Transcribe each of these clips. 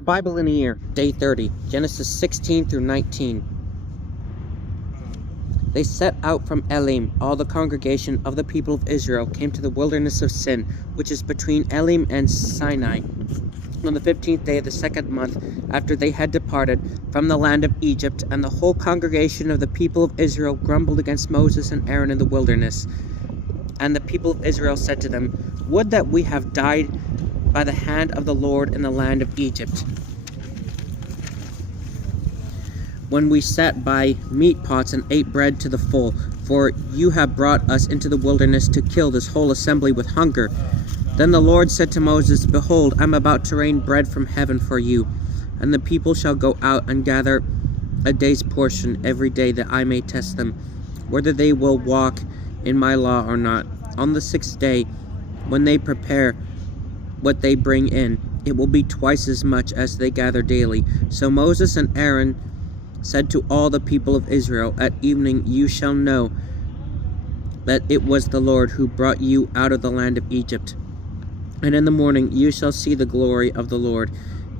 Bible in a Year, Day 30, Genesis 16 through 19. They set out from Elim. All the congregation of the people of Israel came to the wilderness of Sin, which is between Elim and Sinai, on the 15th day of the second month after they had departed from the land of Egypt. And the whole congregation of the people of Israel grumbled against Moses and Aaron in the wilderness. And the people of Israel said to them, "Would that we had died by the hand of the Lord in the land of Egypt, when we sat by meat pots and ate bread to the full. For you have brought us into the wilderness to kill this whole assembly with hunger." Then the Lord said to Moses, "Behold, I am about to rain bread from heaven for you, and the people shall go out and gather a day's portion every day, that I may test them, whether they will walk in my law or not. On the sixth day, when they prepare what they bring in, it will be twice as much as they gather daily." So Moses and Aaron said to all the people of Israel, "At evening you shall know that it was the Lord who brought you out of the land of Egypt. And in the morning you shall see the glory of the Lord,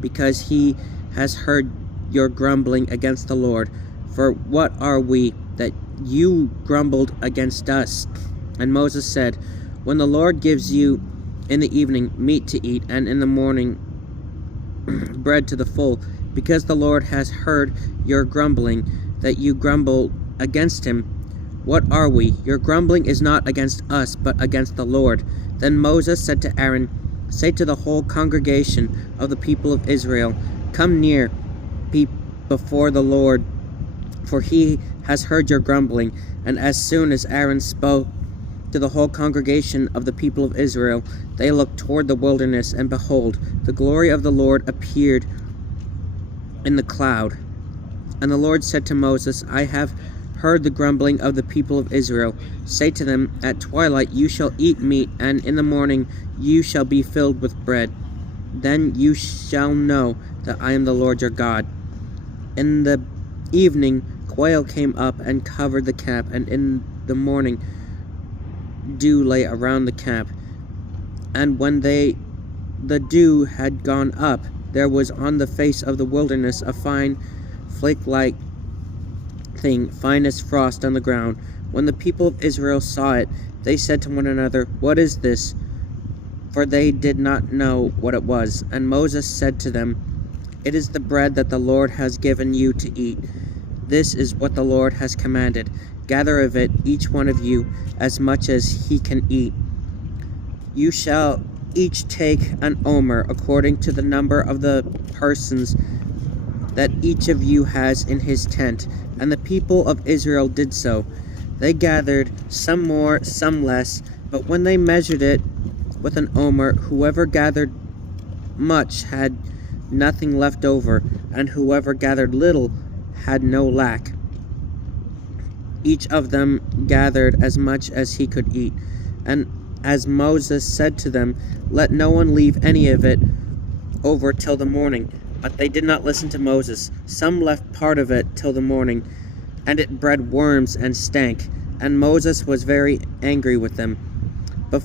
because he has heard your grumbling against the Lord. For what are we that you grumbled against us?" And Moses said, "When the Lord gives you in the evening meat to eat, and in the morning bread to the full, because the Lord has heard your grumbling, that you grumble against him, what are we? Your grumbling is not against us, but against the Lord." Then Moses said to Aaron, "Say to the whole congregation of the people of Israel, Come near before the Lord, for he has heard your grumbling." And as soon as Aaron spoke to the whole congregation of the people of Israel, they looked toward the wilderness, and behold, the glory of the Lord appeared in the cloud. And the Lord said to Moses, "I have heard the grumbling of the people of Israel. Say to them, At twilight you shall eat meat, and in the morning you shall be filled with bread. Then you shall know that I am the Lord your God." In the evening quail came up and covered the camp, and in the morning dew lay around the camp. And when the dew had gone up, there was on the face of the wilderness a fine flake-like thing, fine as frost on the ground. When the people of Israel saw it, they said to one another, "What is this?" For they did not know what it was. And Moses said to them, "It is the bread that the Lord has given you to eat. This is what the Lord has commanded. Gather of it, each one of you, as much as he can eat. You shall each take an omer, according to the number of the persons that each of you has in his tent." And the people of Israel did so. They gathered, some more, some less, but when they measured it with an omer, whoever gathered much had nothing left over, and whoever gathered little had no lack. Each of them gathered as much as he could eat. And as Moses said to them, "Let no one leave any of it over till the morning." But they did not listen to Moses. Some left part of it till the morning, and it bred worms and stank. And Moses was very angry with them. But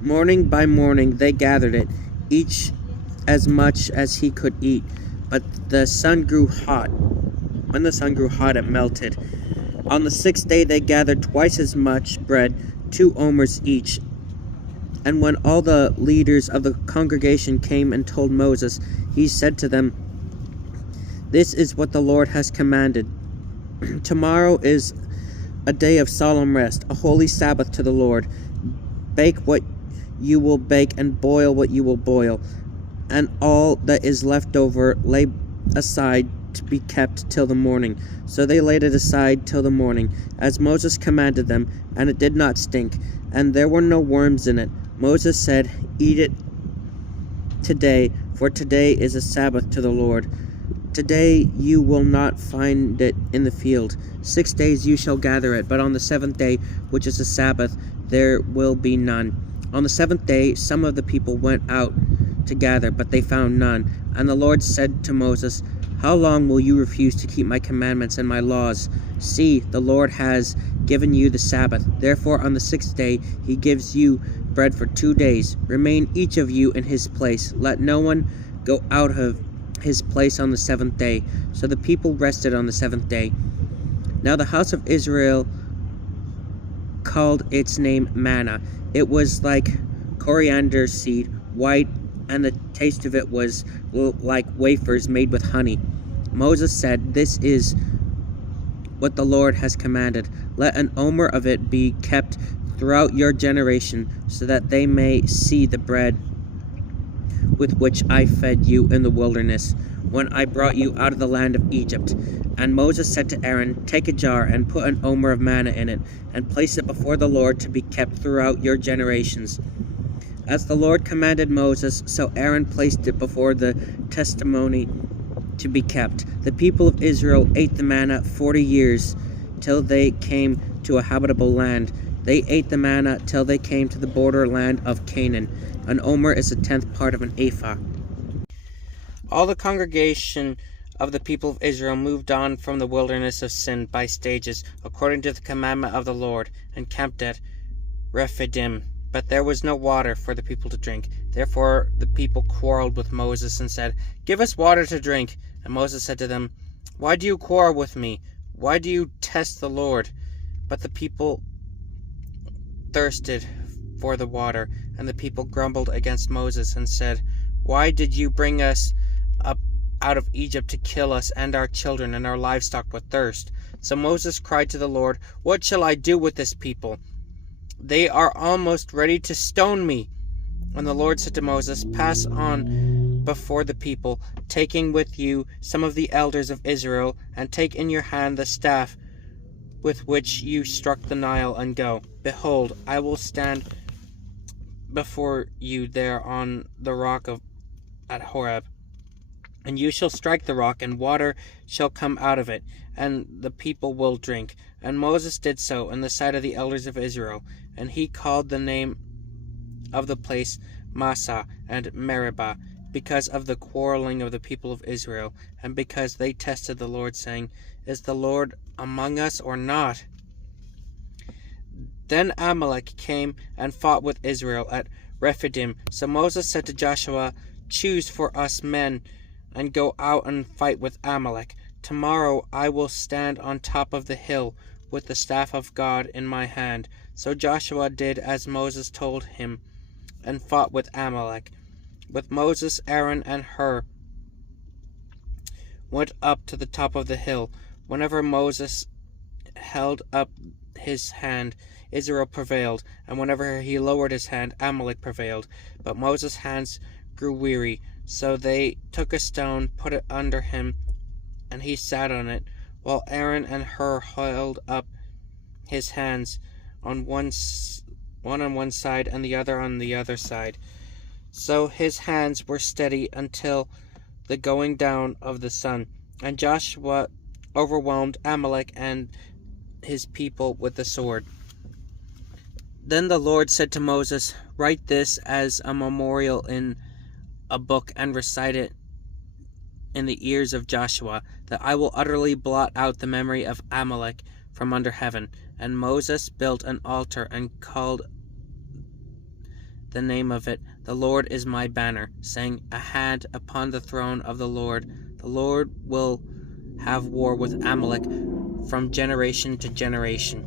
morning by morning they gathered it, each as much as he could eat. But the sun grew hot. When the sun grew hot, it melted. On the sixth day they gathered twice as much bread, 2 omers each. And when all the leaders of the congregation came and told Moses, he said to them, "This is what the Lord has commanded. Tomorrow is a day of solemn rest, a holy Sabbath to the Lord. Bake what you will bake, and boil what you will boil, and all that is left over lay aside to be kept till the morning." So they laid it aside till the morning, as Moses commanded them, and it did not stink, and there were no worms in it. Moses said, "Eat it today, for today is a Sabbath to the Lord. Today you will not find it in the field. 6 days you shall gather it, but on the seventh day, which is a Sabbath, there will be none." On the seventh day some of the people went out to gather, but they found none. And the Lord said to Moses, "How long will you refuse to keep my commandments and my laws? See, the Lord has given you the Sabbath. Therefore on the sixth day he gives you bread for 2 days. Remain each of you in his place. Let no one go out his place on the seventh day. So the people rested on the seventh day. Now the house of Israel called its name manna. It was like coriander seed, white, and the taste of it was like wafers made with honey. Moses said, "This is what the Lord has commanded. Let an omer of it be kept throughout your generation, so that they may see the bread with which I fed you in the wilderness, when I brought you out of the land of Egypt." And Moses said to Aaron, "Take a jar and put an omer of manna in it, and place it before the Lord to be kept throughout your generations." As the Lord commanded Moses, so Aaron placed it before the testimony to be kept. The people of Israel ate the manna 40 years, till they came to a habitable land. They ate the manna till they came to the borderland of Canaan. An omer is a 10th part of an ephah. All the congregation of the people of Israel moved on from the wilderness of Sin by stages, according to the commandment of the Lord, and camped at Rephidim. But there was no water for the people to drink. Therefore the people quarreled with Moses and said, "Give us water to drink." And Moses said to them, "Why do you quarrel with me? Why do you test the Lord?" But the people thirsted for the water, and the people grumbled against Moses and said, "Why did you bring us up out of Egypt to kill us and our children and our livestock with thirst?" So Moses cried to the Lord, "What shall I do with this people? They are almost ready to stone me." And the Lord said to Moses, "Pass on before the people, taking with you some of the elders of Israel, and take in your hand the staff with which you struck the Nile, and go. Behold, I will stand before you there on the rock at Horeb. And you shall strike the rock, and water shall come out of it, and the people will drink." And Moses did so in the sight of the elders of Israel. And he called the name of the place Massah and Meribah, because of the quarreling of the people of Israel, and because they tested the Lord, saying, "Is the Lord among us or not?" Then Amalek came and fought with Israel at Rephidim. So Moses said to Joshua, "Choose for us men, and go out and fight with Amalek. Tomorrow I will stand on top of the hill with the staff of God in my hand." So Joshua did as Moses told him, and fought with Amalek. With Moses, Aaron, and Hur went up to the top of the hill. Whenever Moses held up his hand, Israel prevailed, and whenever he lowered his hand, Amalek prevailed. But Moses' hands grew weary, so they took a stone, put it under him, and he sat on it, while Aaron and Hur held up his hands, on one on one side and the other on the other side. So his hands were steady until the going down of the sun. And Joshua overwhelmed Amalek and his people with the sword. Then the Lord said to Moses, "Write this as a memorial in a book, and recite it in the ears of Joshua, that I will utterly blot out the memory of Amalek from under heaven." And Moses built an altar and called the name of it, "The Lord is my banner," saying, "A hand upon the throne of the Lord will have war with Amalek from generation to generation."